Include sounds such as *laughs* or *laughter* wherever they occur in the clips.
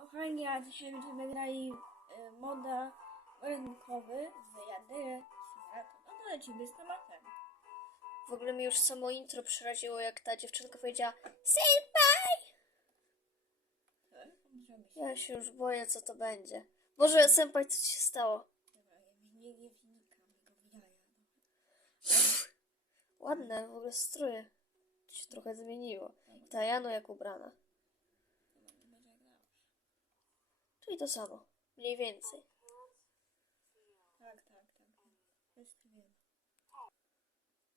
Kochani, a dzisiaj będziemy grali y, moda rynkowy z Simulator. No to lecimy z tematem. W ogóle mnie już samo intro przeraziło, jak ta dziewczynka powiedziała Senpai! Ja się już boję, co to będzie. Boże, senpai, co ci się stało? Nie, nie, wnikam, jaja. Ładne, w ogóle stroje. To się trochę zmieniło. Ta Jano jak ubrana. Dobra, nie będzie grał. Czyli to samo. Mniej więcej. Tak, tak, tak. Wszyscy wiemy.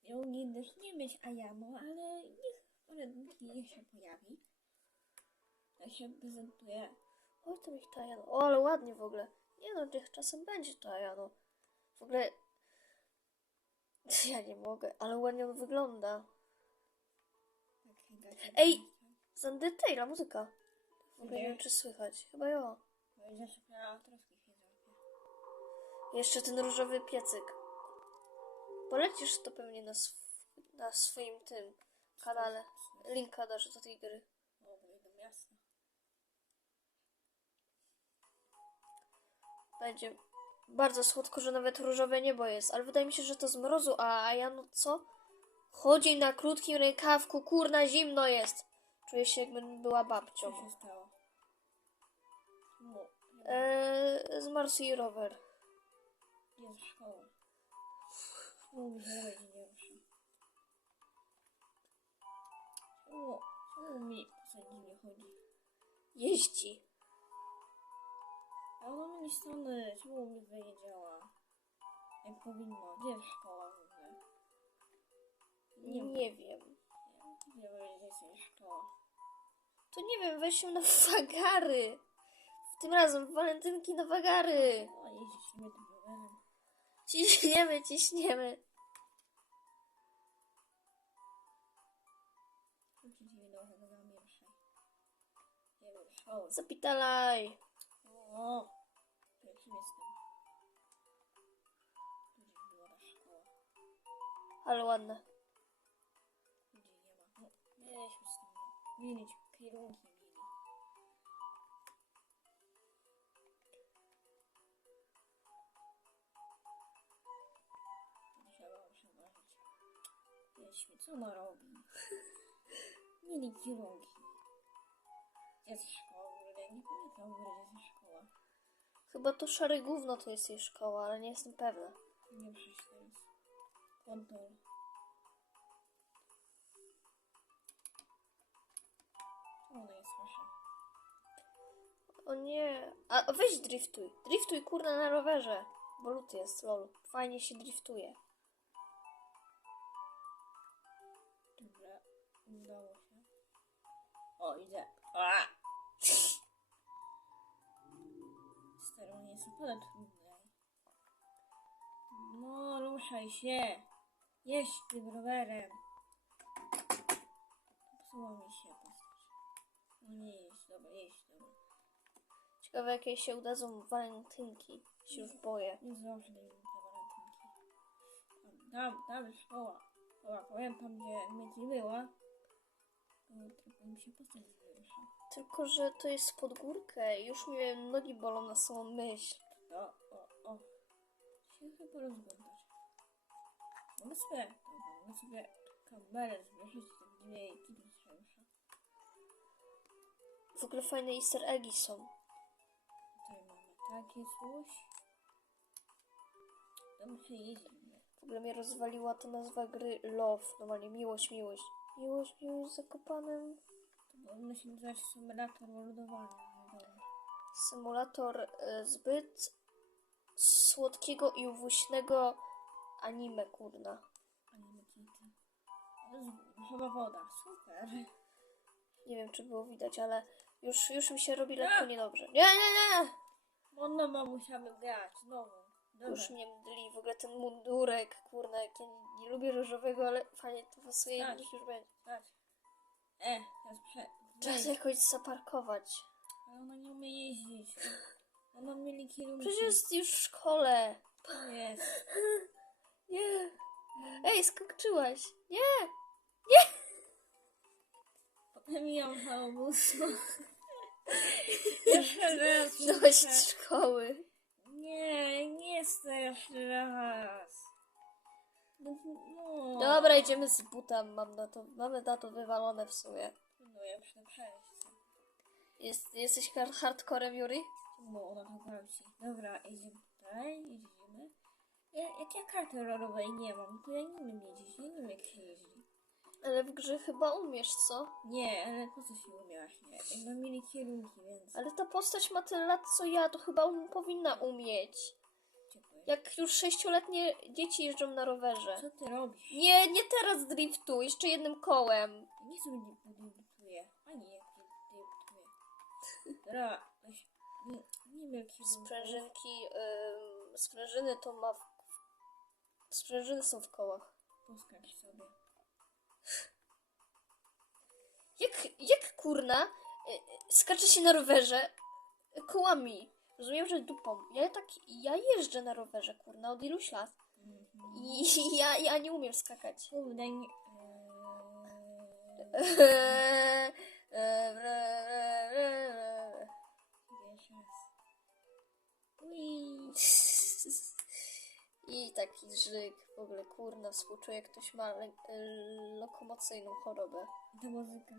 Miał nie, też nie być Ayamo, ale niech poradniki niech się pojawi. Jak się prezentuje. Oj, to ich ta Jano. O, ale ładnie w ogóle. Nie no, niech czasem będzie ta Jano. W ogóle... *laughs* Ja nie mogę, ale ładnie on wygląda. Jak gacie Ej! Zandetaila, muzyka. W ogóle nie Nie. wiem, czy słychać. Chyba ja. Się złapie. Jeszcze ten różowy piecyk. Polecisz to pewnie na, sw- na swoim tym kanale. Linka dasz do tej gry. O, bo idą jasno. Będzie bardzo słodko, że nawet różowe niebo jest. Ale wydaje mi się, że to z mrozu. A, a ja no co? Chodzi na krótkim rękawku. Kurna, zimno jest. Czuję się, jakbym była Co babcią. się stało? No, Eee, zmarł jej rower. jest szkoła. Mówi, że będzie nie rusza. O, czemu mi posędzi nie chodzi? Jeździ. A ona mi strony, czemu mi wyjedziała? Jak powinno. Gdzie jest szkoła w ogóle? Nie, Nie, nie wiem. nie wiem, gdzie jest szkoła. To nie wiem, weźmy na wagary. Tym razem walentynki na wagary. O, jeździmy tym rowerem. Ciśniemy, ciśniemy. Zapitalaj. O, jakim jestem? Ale ładne. Gdzie nie ma. No, mieliśmy z tym. no. Mielić kierunki Mieliśmy, co ona robi? *laughs* Mieli kierunki. Gdzie jest szkoła? W ogóle nie pamiętam w ogóle, gdzie jest szkoła. Chyba to szare gówno to jest jej szkoła, ale nie jestem pewna. Nie przyjść teraz. Kontrol. Czemu ona nie słyszy? O nie. A weź driftuj. Driftuj kurna na rowerze. Bo lód jest, lol. Fajnie się driftuje. O, idę. A! Sterowanie jest naprawdę trudne. No, ruszaj się. Jeźdź tym rowerem. Popsuła mi się postać. No nie jeźdź, dobra, jeźdź, dobra. Ciekawe jakie się udadzą walentynki. Się już boję. Nie zdążę do te walentynki. Tam, tam jest szkoła. Dobra, pamiętam gdzie Mieci była. No, Tylko mi się postać zwiększa. Tylko, że to jest pod górkę. Już mnie nogi bolą na samą myśl. O, o, o. Się chyba rozglądać. Mogę sobie, dobra, mogę sobie kamerę zwieszyć, gdzie jej kibel się rusza. W ogóle fajne easter eggi są. Tutaj mamy takie coś. Tam się jeździ. W ogóle mnie rozwaliła ta nazwa gry Love. Normalnie miłość, miłość. Miłość, miłość z zakopanem. To powinno się nazywać symulator lądowania. No. Symulator e, zbyt słodkiego i uwuśnego anime, kurna. Anime jest chyba woda. Super. Nie wiem, czy było widać, ale już, już mi się robi lekko niedobrze. Nie, nie, nie! No, musiamy grać znowu. Już mnie mdli. W ogóle ten mundurek, kurna, jak ja nie, nie lubię różowego, ale fajnie to pasuje i niech już będzie. E, teraz prze... Trzeba jakoś zaparkować. Ale ona nie umie jeździć. Ona mieli kierunki. Przecież jest już w szkole. Jest. *laughs* Nie. Ej, skończyłaś. Nie! Potem ją *laughs* raz. Dość szkoły. Nie, nie chcę jeszcze raz. No, no. Dobra, idziemy z buta. Mam na to, mamy na to wywalone w sumie. No ja muszę przejść. Jest, jesteś hard- hardcorem, Yuri? No, ona to gwałci. Dobra, idziemy tutaj, jedziemy. Ja, jak ja karty rowerowej nie mam, to ja nie umiem jeździć, nie wiem jak się jeździ. Ale w grze chyba umiesz, co? Nie, ale po co się umiałaś, nie? Jakby mieli kierunki, więc... Ale ta postać ma tyle lat co ja, to chyba um, powinna umieć. Dziękuję. Jak już sześcioletnie dzieci jeżdżą na rowerze. Co ty robisz? Nie, nie teraz driftu, jeszcze jednym kołem. Nie sobie nie podimpuję. Ani jak nie podimpuję. Dobra, weź... Nie, nie miał kierunku. Sprężynki, ym, sprężyny to ma... W... Sprężyny są w kołach. Poskacz sobie. Jak, jak kurna y, y, skacze się na rowerze y, kołami? Rozumiem, że dupą. Ja tak, ja jeżdżę na rowerze, kurna, od iluś lat. I *laughs* ja, ja nie umiem skakać. Kurde, nie... Eee. I *laughs* taki żyk, ogóle kurna, współczuję, ktoś ma le- y, lokomocyjną chorobę. Ta muzyka.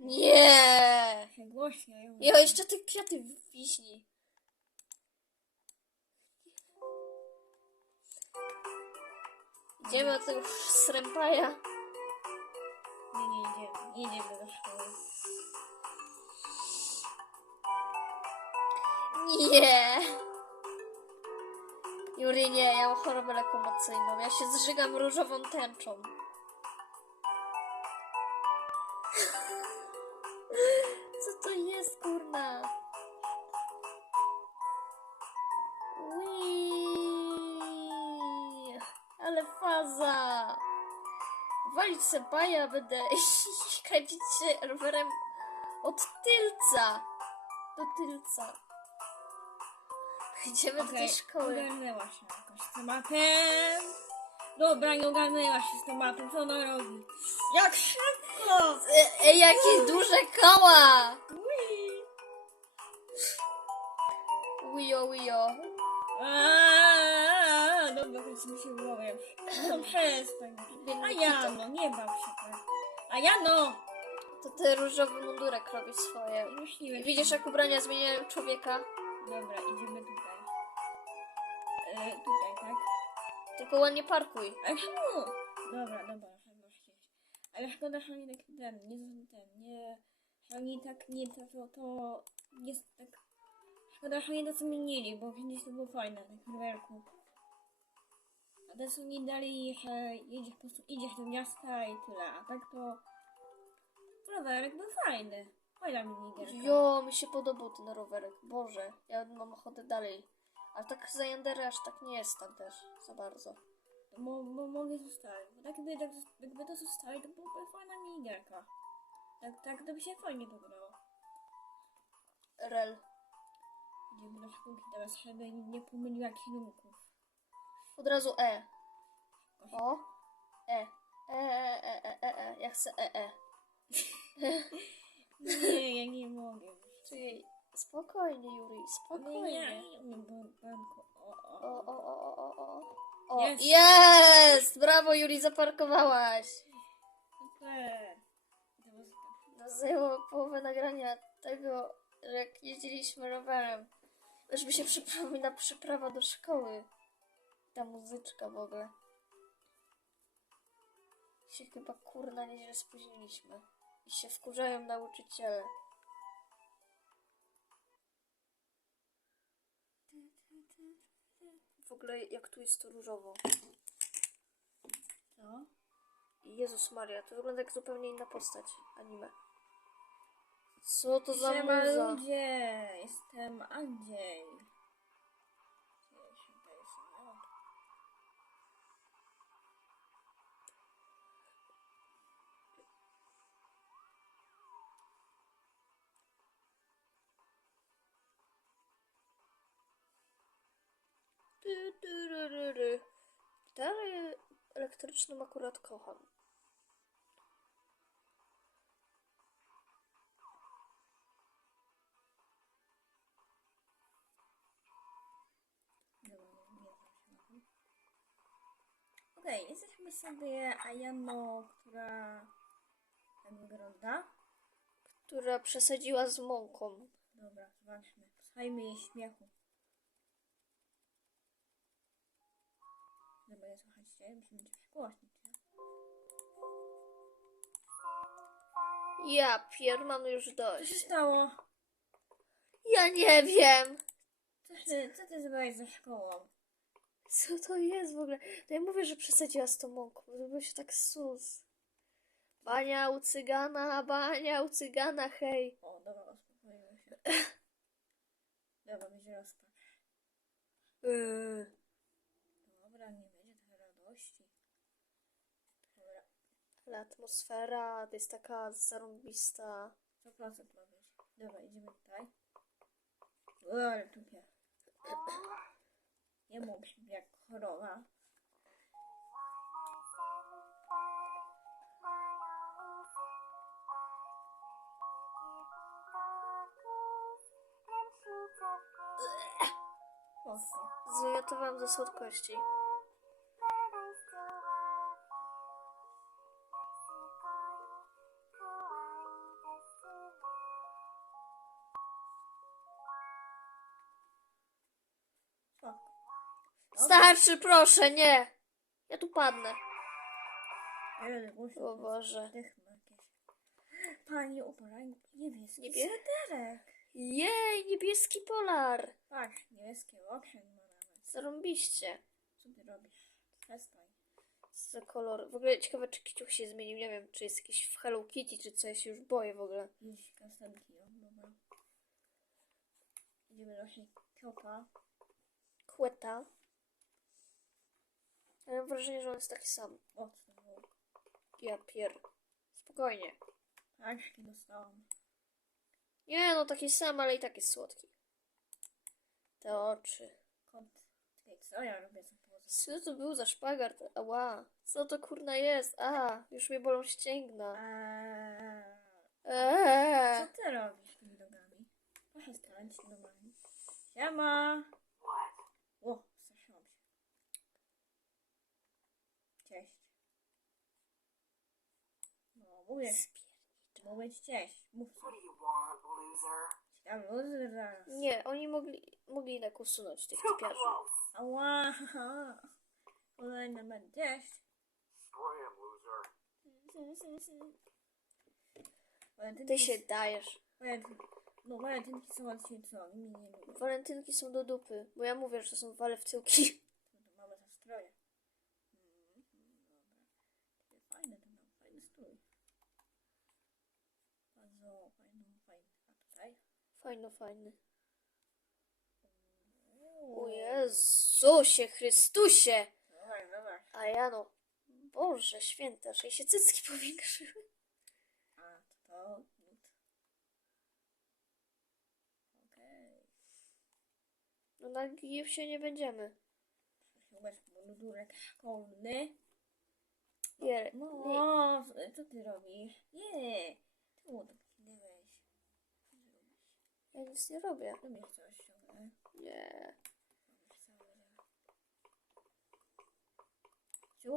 Nie! Się głośniej. Jo, jeszcze te kwiaty wiśni. Idziemy do tego srępaja. Nie, nie idziemy. Nie idziemy do szkoły. Nie! Juri, nie, ja mam chorobę lokomocyjną. Ja się zżygam różową tęczą. *laughs* Co to jest, kurna? Ui, ale faza! Walić sepaja, będę *laughs* kręcić się rowerem od tylca do tylca. Idziemy do tej szkoły. Ogarnęła się jakoś z tematem. Dobra, nie ogarnęła się z tematem. Co ona robi? Jak szybko! E, e, jakie duże koła! Ui. Wio, wio. Aaaa, Dobra, choć mi się głowa już. No *clears throat* przestań. A ja no, nie baw się tak. A ja no! To ten różowy mundurek robi swoje. Wiem. Widzisz, jak ubrania zmieniają człowieka? Dobra, idziemy tutaj. E, tutaj, tak? Tylko ładnie parkuj. Ale no! Dobra, dobra, chyba chcieć. Ale szkoda, że oni tak ten, nie ten, nie... Że oni tak nie, to, to, to jest tak... Szkoda, że oni to zmienili, bo kiedyś to było fajne, tak rowerku. A teraz oni dali, że jedziesz po prostu, idziesz do miasta i tyle, a tak to... Rowerek był fajny. Fajna minigierka. Jo, mi się podobał ten rowerek. Boże, ja mam ochotę dalej. Ale tak za Yandery aż tak nie jest tam też za bardzo. Bo, bo mogę zostawić. Bo tak gdyby, tak, jakby to zostawić, to byłaby fajna minigierka. Tak, tak to by się fajnie pograło. Rel. Idziemy do szkółki teraz, żeby nie pomyliła kierunków. Od razu E. O. E. E, e, e, e, e, e. Ja chcę E, E. *laughs* Nie, ja nie mogę. Czyli spokojnie, Juri, spokojnie. O, O, o, o, o. o, o, Jest. jest! Brawo, Juri, zaparkowałaś. Super. Muzyka. No, zajęło połowę nagrania tego, jak jeździliśmy rowerem. Już mi się przypomina przyprawa do szkoły. Ta muzyczka w ogóle. Się chyba kurna nieźle spóźniliśmy. I się wkurzają nauczyciele. W ogóle jak tu jest to różowo. Co? Jezus Maria, to wygląda jak zupełnie inna postać anime. Co to za Siema muza? ludzie, jestem Andrzej. Gitarę elektryczną akurat kocham. Okej, okay, jesteśmy sobie Ayano, która wygląda. Która przesadziła z mąką. Dobra, zobaczmy. Słuchajmy jej śmiechu. Słuchajcie, musimy cię przygłośnić. Ja pier, mam już Co się dość. stało? Ja nie wiem. Co, ty, co ty zrobiłeś ze szkołą? Co to jest w ogóle? To ja mówię, że przesadziła z tą mąką. Zrobiło się tak sus. Bania u cygana, bania u cygana, hej. O, dobra, uspokoiło się. *laughs* Dobra, będzie rozpacz. Yy. Dobra, nie będzie trochę radości. Dobra, Ale atmosfera to jest taka zarąbista. 100% ma być. Dobra, idziemy tutaj. O, ale tupie. Nie mów jak choroba. Spoko. Zwymiotowałam ze słodkości. Starczy, proszę, nie. Ja tu padnę. O Boże. Pani uporaj niebieski Niebie- sweterek. Jej, niebieski polar. Patrz, niebieskie okien ma nawet. Zarąbiście. Co ty robisz? Przestań. Za kolor. W ogóle ciekawe, czy kiciuch się zmienił. Nie wiem, czy jest jakiś w Hello Kitty, czy co. Ja się już boję w ogóle. Jeźdź kastanki, dobra. Idziemy do Hikopa. Kłeta. Ja mam wrażenie, że on jest taki sam. Mocno było. Ja pier. Spokojnie. Paczki dostałam. Nie, no taki sam, ale i tak jest słodki. Te oczy. Kot. Czekaj, co ja robię za pozę? Co to był za szpagar? Ała. Co to kurna jest? A, już mnie bolą ścięgna. Eee, Eee. co ty robisz tymi nogami? Proszę się nogami. Siema! O, straszyłam się. Cześć. No, mówię, mówię ci cześć. Mów What do you want, loser? tam zaraz. Nie, oni mogli, mogli jednak usunąć tych Too typiarzy. close. Ała. *laughs* Kolejny będzie cześć. Loser. Walentynki- Ty się dajesz. Walentyn- No, walentynki są odświęcone, mi nie lubię. Walentynki są do dupy, bo ja mówię, że to są walewtyłki. No to mamy zastroje. Mhm, dobra. Takie Fajne to mam, fajny strój. Bardzo fajny, fajny. A tutaj? Fajno, fajny. O. Jezusie Chrystusie! A ja no, Boże święte, aż jej się cycki powiększyły. A, to. Okej. No na się nie będziemy. Chyba ludurek szkolny. Nie, nie. No, co ty robisz? Nie. Czemu tak kinęłeś? Ja nic nie robię. Robisz coś ciągle. Nie.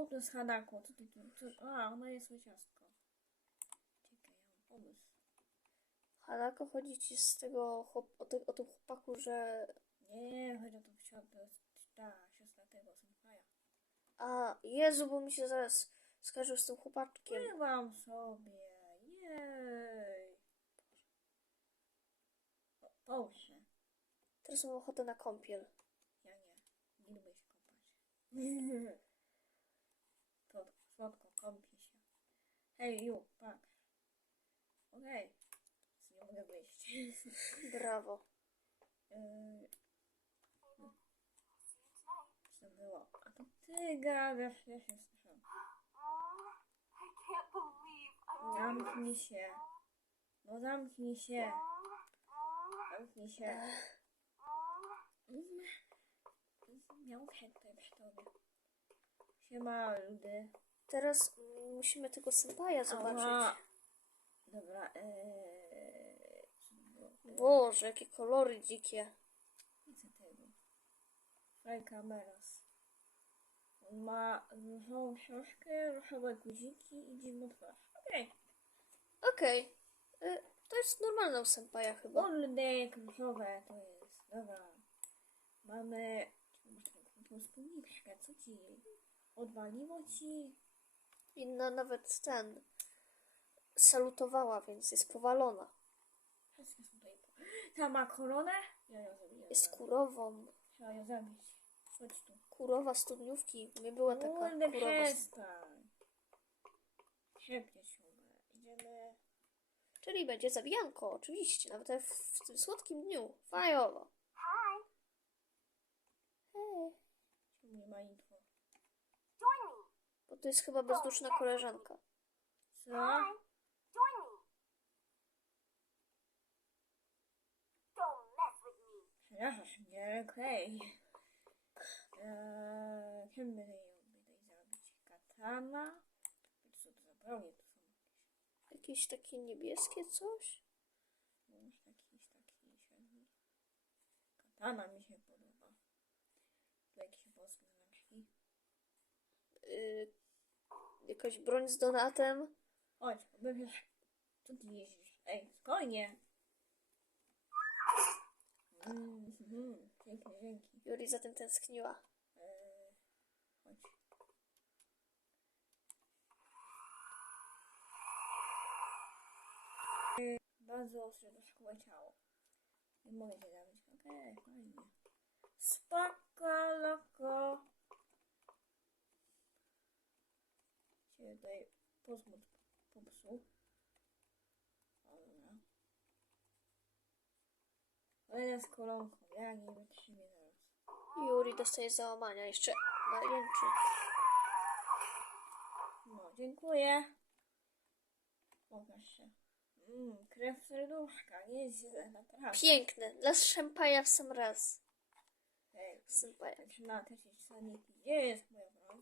To jest Hanako? Co ty tu? Co? A, ona jest ciastko. Czekaj, ja mam pomysł. Hanako chodzi ci z tego chłop- o, te, o tym chłopaku, że... Nie, chodzi o to jest ta siostra tego senpaja. A, Jezu, bo mi się zaraz skojarzył z tym chłopaczkiem. Pływam sobie. Jej. Się. Teraz mam ochotę na kąpiel. Ja nie. Nie lubię się kąpać. *laughs* to słodko, kąpie się. Hej, ju, patrz. Okej. Nie mogę wyjść. *laughs* Brawo. Yy, Co to było? A to ty gadasz, ja się słyszałam. I can't believe I'm Zamknij się. No zamknij się. Zamknij się. Miał tutaj przy tobie. Siema, ludy. Teraz musimy tego senpaja zobaczyć. Dobra, eee... Boże, jakie kolory dzikie. Widzę tego. Fly cameras. On ma różową książkę, różowe guziki i dziwną twarz. Okej. Okej. Y, To jest normalna u senpaja chyba. Moldek różowe to jest. Dobra. Mamy... Taką krótką spódniczkę, co ci? Odwaliło ci? Inna nawet ten salutowała, więc jest powalona. *gasps* Ta ma koronę? Ja ją zabiję. Jest kurową. Trzeba ją zabić. Chodź tu. Kurowa studniówki. Nie była taka Kurde, kurowa. przestań. Szybkie siódme. Czyli będzie zawijanko, oczywiście. Nawet w, w tym słodkim dniu. Fajowo. Hi. Hej. Nie ma info? Join me. Bo to jest chyba bezduszna koleżanka. Co? Hi. Join me. Don't mess with me. Przerażasz mnie, okej. Eee, by ją tutaj zabić? Katana? Co to za są? Jakieś takie niebieskie coś? Może taki, taki średni. Katana mi się podoba. Jakieś boskie znaczki. Yy, jakaś broń z donatem? Chodź, wybierz. Co ty jeździsz? Ej, spokojnie. Mm, mhm, Pięknie, dzięki. Juri za tym tęskniła. Eee, chodź. Eee, Bardzo ostre to szkołę ciało. Nie mogę cię zabić. Okej, fajnie. Spoko, loko. Się tutaj pozmóc popsuł. Dobra. Kolejna z kolonką. Ja nie wytrzymię zaraz. Juri dostaje załamania. Jeszcze najęczy. No, dziękuję. Pokaż się. Mmm, krew serduszka, nieźle, naprawdę. Piękne. Dla szempaja w sam raz. Ej, Senpaja. zaczyna tracić sanity. Gdzie jest moja broń?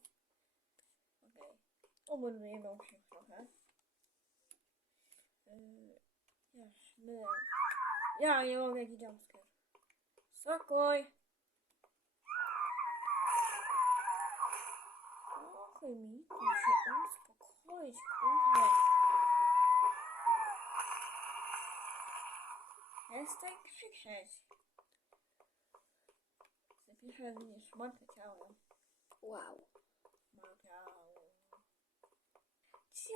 Okej. Umordujemy się trochę. Yy, Jasne. Ja nie mogę jaki jumpscare. Spokój. Trochę mi tu się uspokoić, kurde. Przestań krzyczeć. Zapiszę również martwe ciało. Wow. Ciało. Cześć!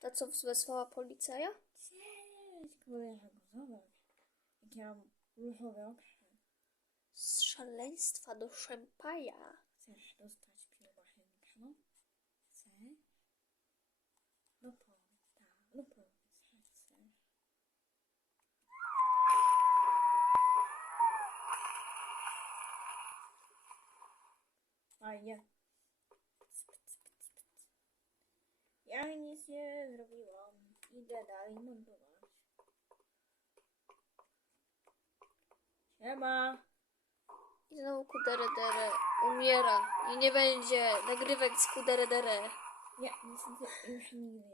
Ta co wezwała policja? Cześć, koleżanko, zobacz. Jak ja mam różowe oczy. Z szaleństwa do szempaja. Chcesz dostać piłmaszynkę, no? Chcesz? No powiedz, tak, no powiedz, że chcesz. Cyk. Ja nic nie zrobiłam. Idę dalej montować. Siema. I znowu kuderedere umiera. I nie będzie nagrywek z kuderedere. Nie, niestety już nigdy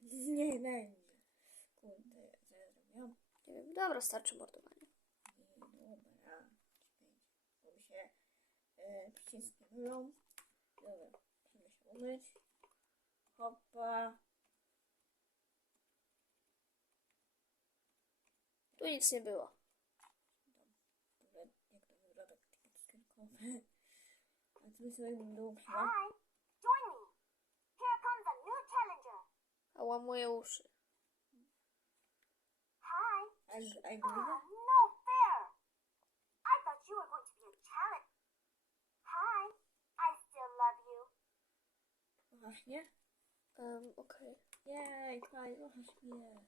nie będzie. Nie będzie. Kurde, co ja zrobiłam? Nie wiem, dobra, starczy mordowania. I dobra, czekajcie. Bo się e, przyciski mylą. Dobra, musimy się umyć. Hopa. Tu nic nie było. Dobra, jak to wygląda, takie cukierkowe. A co by sobie chyba? Hi. Join me. Here comes a new challenger. A łamuje uszy. Hi. I, I believe it. no fair. I thought you were going to be a challenge. Hi. I still love you. Właśnie. Um, okej. Jej, Klaj, kochasz mnie.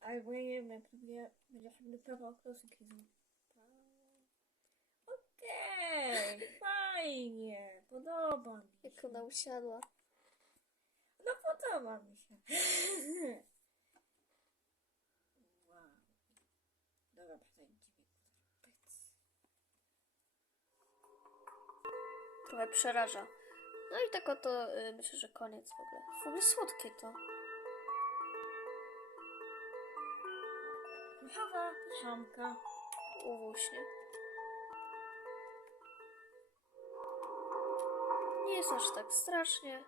Albo ja nie wiem, pewnie będziesz mi doprawał klasyki. Okej, *laughs* fajnie, podoba mi Jak się. ona usiadła. No podoba mi się. *laughs* wow. Dobra, przejdźmy. Pyc. Trochę przeraża. No i tak oto y, myślę, że koniec w ogóle. W ogóle słodkie to. Michawa, piżamka. O. Nie jest aż tak strasznie.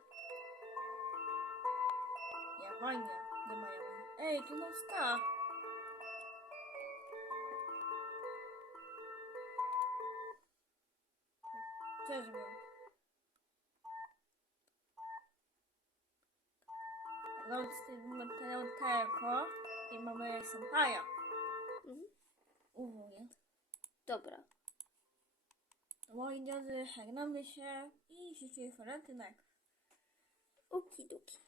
Jawajnia, nie ma. Ej, tu nas ta. Też byłem. Senpaja. Mhm. Uwuję. Dobra. Moi drodzy, żegnamy się i życzę walentynek. Okidoki.